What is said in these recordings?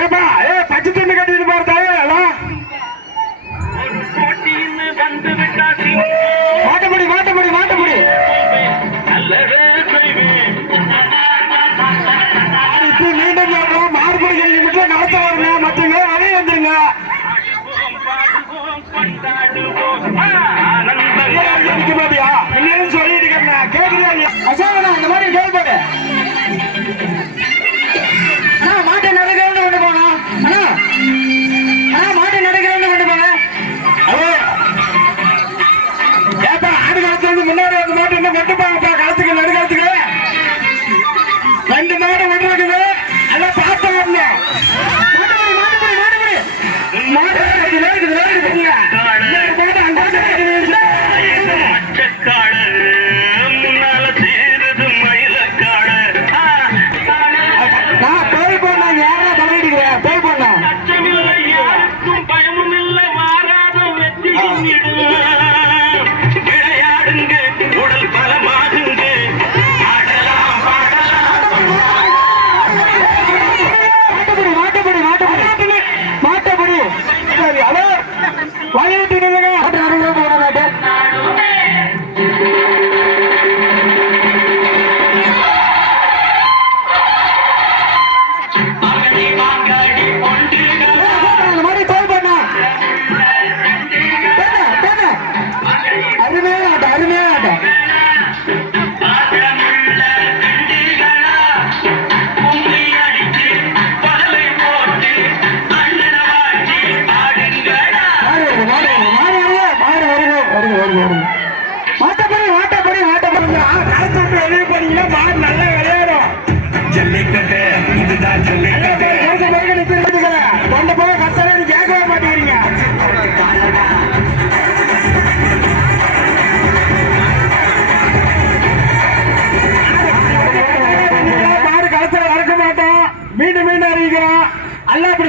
ஏப்பா பச்சை தண்ணி கட்டிட்டு போறதா மாட்டபடி மாட்டபடி மாட்டபடி மீண்டும் மாறுபடி மட்டும் நடத்த வருங்க மற்றவங்க வெளியே வந்துருங்க பாத்தியா என்ன சொல்லிட்டு கேட்குறியா அசோகனா இந்த மாதிரி கேள்விப்படு மாட்டை நடக்கிறவங்க கொண்டு போனோம் மாட்டை நடக்கிறவங்க கொண்டு போங்க ஏப்பா ஆடு காலத்துல முன்னாடி வந்து மாட்டு என்ன வெட்டுப்பாங்கப்பா காலத்துக்கு நடுக்காலத்துக்கு 2 மாடு விட்டுருக்குது எல்லாம் பார்த்து வரணும்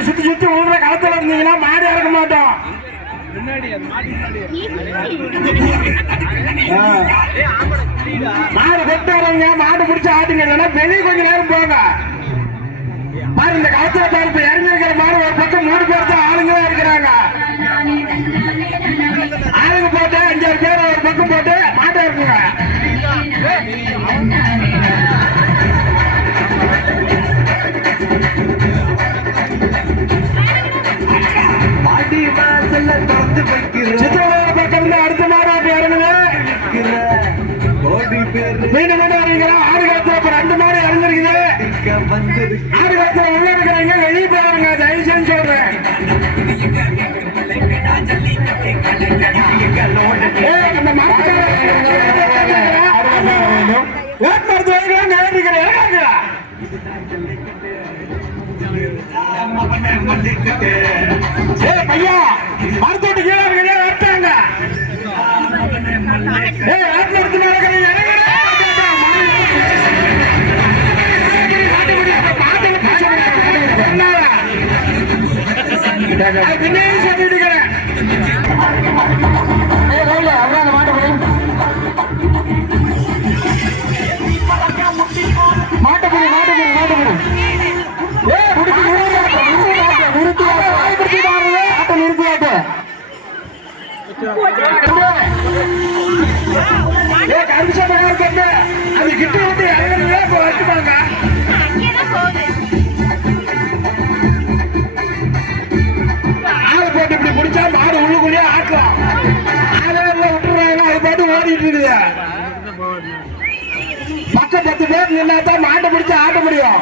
சுத்தி சுத்தி ஊடுற களத்துல இருந்தீங்கன்னா மாடு இறக்க மாட்டோம் மாடு கொண்டு வரவங்க மாடு பிடிச்சி ஆட்டுங்க இல்லைன்னா வெளியே கொஞ்ச நேரம் போங்க பாரு இந்த களத்துல பாரு இப்ப இறங்கிருக்கிற மாடு ஒரு பக்கம் 3 பேர் தான் ஆளுங்களா இருக்கிறாங்க ஆளுங்க போட்டு 5-6 பேர் ஒரு பக்கம் போட்டு மாட்டை இருக்குங்க அடுத்த மாடு இறங்குங்க மீண்டும் அறிவிக்கிறோம் 6 காலத்துல 2 மாடு இறங்கிருக்குது 6 காலத்துல உள்ள இருக்கிறாங்க வெளியே போறாங்க தயவு செஞ்சு சொல்றேன் அந்த மரத்து பையா மரத்தோட்டு கீழே வரட்டாங்க அது கிட்ட வந்து வச்சுப்பாங்க ஆளை போட்டு இப்படி முடிச்சா மாடு உள்ளுக்குள்ளேயே ஆட்டலாம் ஆளே விட்டுறாங்க அது பாட்டு ஓடிட்டு இருக்குது பக்கம் 10 பேர் நின்னா தான் மாட்டை பிடிச்சா ஆட்ட முடியும்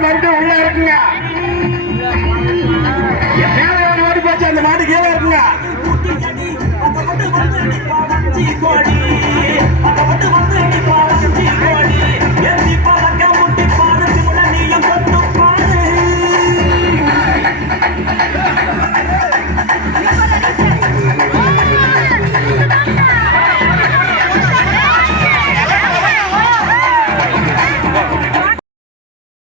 மறுபடியும்